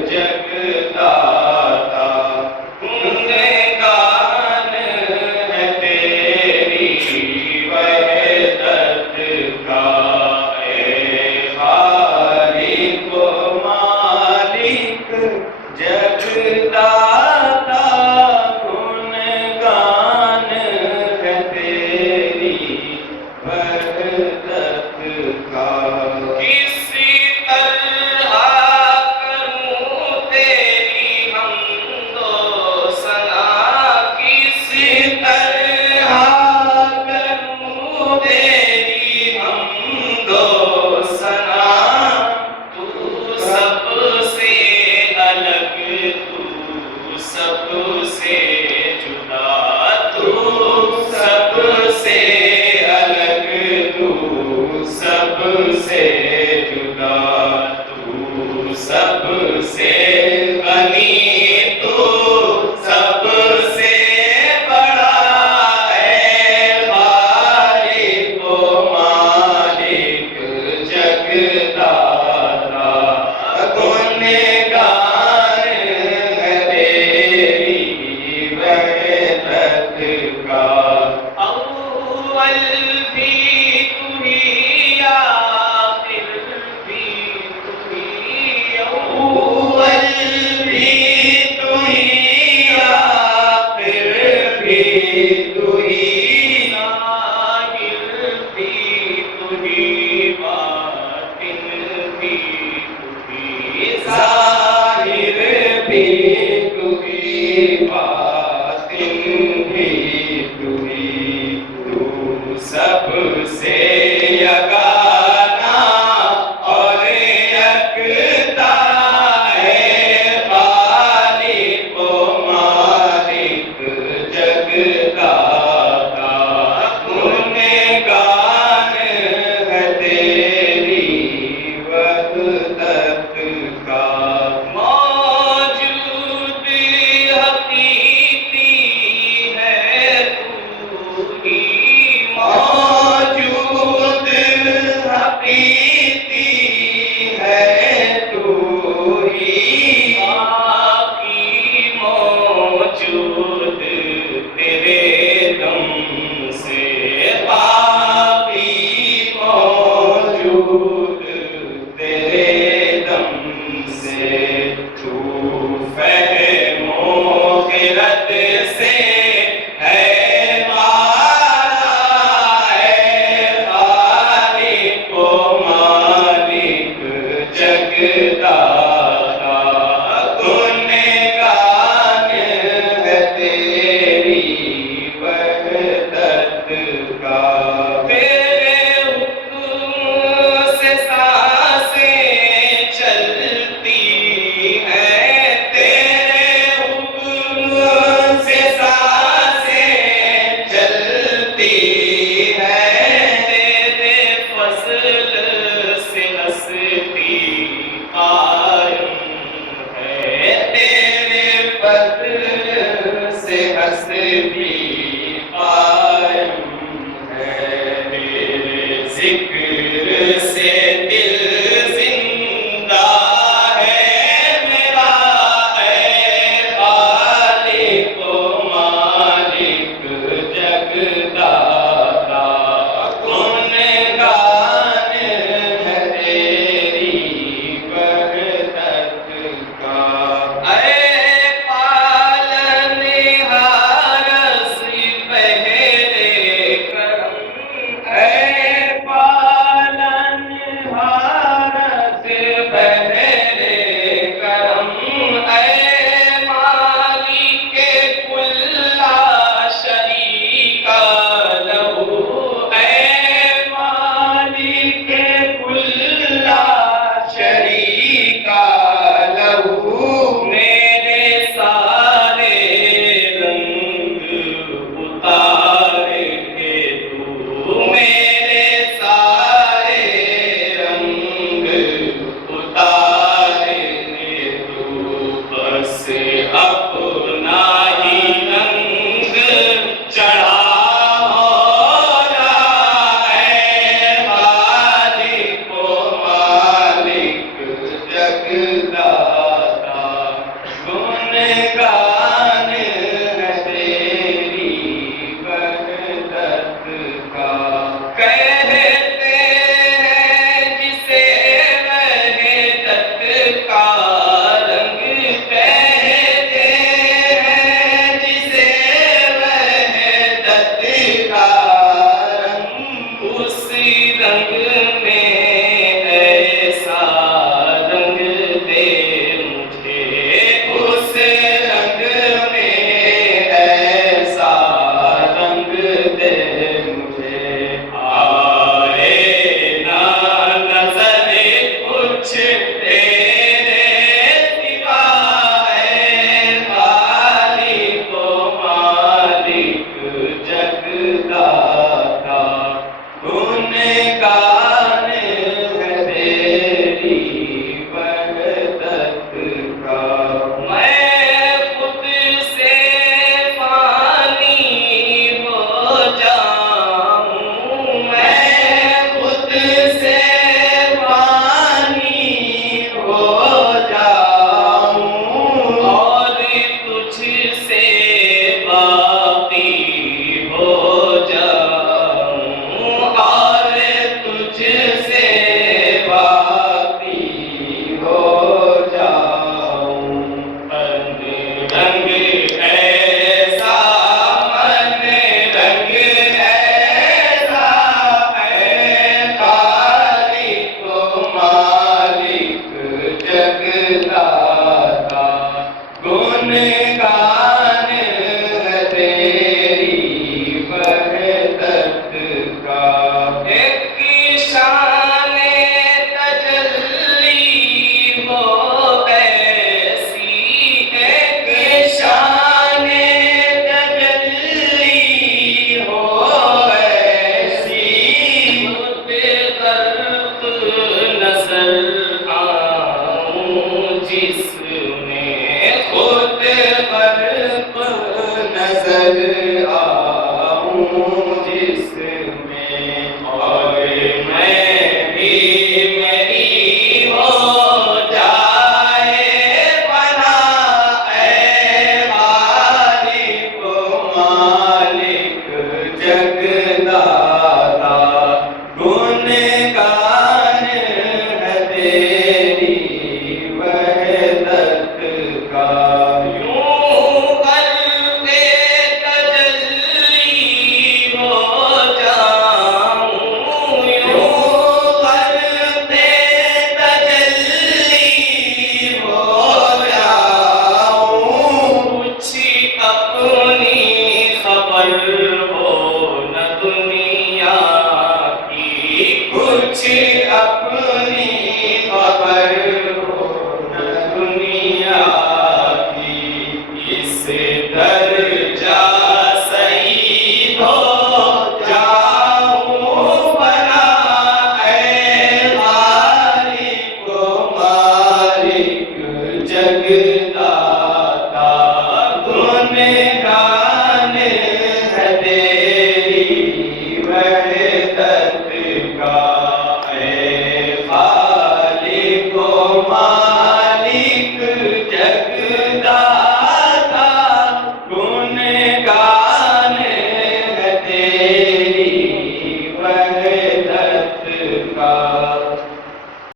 جگداتا گنگان ہے تیری وحدت کا اے خالق و مالک جگداتا گنگان ہے تیری وحدت کا کسی طرح کروں تیری حمد و ثنا کسی طرح کروں تیری حمد و ثنا تو سب سے الگ تو سب سے جدا تو سب سے الگ تو سب سے جدا تو سب سے غنی تو سب سے بڑا ہے خالق و مالک جگداتا گنگان ہے تیری وحدت کا اول بھی تو ہی آخر بھی تو ہی اول بھی تو ہی آخر بھی تو ہی ظاہر بھی تو ہی باطن بھی تو ہی ظاہر بھی تو ہی باطن بھی تو ہی تو سب سے یگانا اور یکتا ہے خالق و مالک جگداتا گنگان ہے تیری وحدت کا موجود حقیقی ہے تو ہی موجود حقیقی ہے تو ہی باقی موجود تیرے دم سے باقی موجود تیرے دم سے تو فہم و خرد سے ہے مارا ہے خالق و مالک جگداتا گنگان ہے تیری وحدت کا تیرے حکم سے سانسیں چلتی ہیں تیرے حکم سے سانسیں چلتی ہیں تیرے فضل سے ہستی قائم ہے تیرے فضل سے ہستی قائم ہے تیرے ذکر سے دل زندہ ہے میرا اے خالق و مالک جگداتا گنگان ہے تیری وحدت کا اے پالنہار سے پہلے کرم اے پالنہار سے پہلے کرم اے مالک کل لا شریک لہو اے مالک کل لا شریک لہو میرے سارے رنگ اتارے تو میرے سارے رنگ اتارے تو بس اپنا ہی رنگ چڑھا ہو رہا ہے خالق و مالک جگداتا ماں